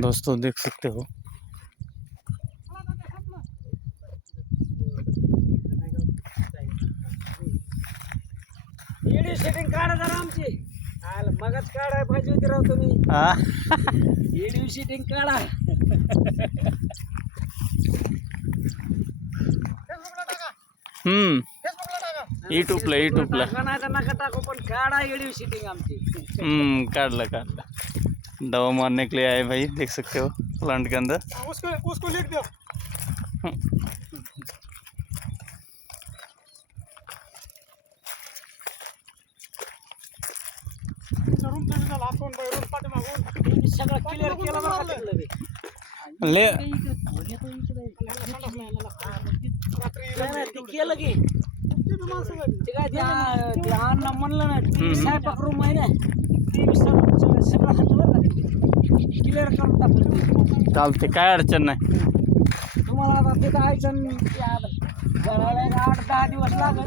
दोस्तों देख सकते हो व्हिडिओ सेटिंग काढा जरा आमची मगच काढाय पाहिजे होती राव तुम्ही व्हिडिओ सेटिंग काढा यूट्यूबला नाही तर नका टाकू पण काढा व्हिडिओ सेटिंग आमची काढला दवा मारने के लिए आए भाई, देख सकते हो प्लांट के अंदर। उसको लिख दो सगळं क्लिअर केलं बरं का तिथलं बी. ले नाही, नाही, ते केलं की ते काय ते अण्णा म्हणलं ना ते स्वयंपाक रूम आहे ना ते सगळं हातावर क्लिअर करून टाकलं चालते, काय अडचण नाही। तुम्हाला आता ते जायचं 8-10 दिवस लागेल.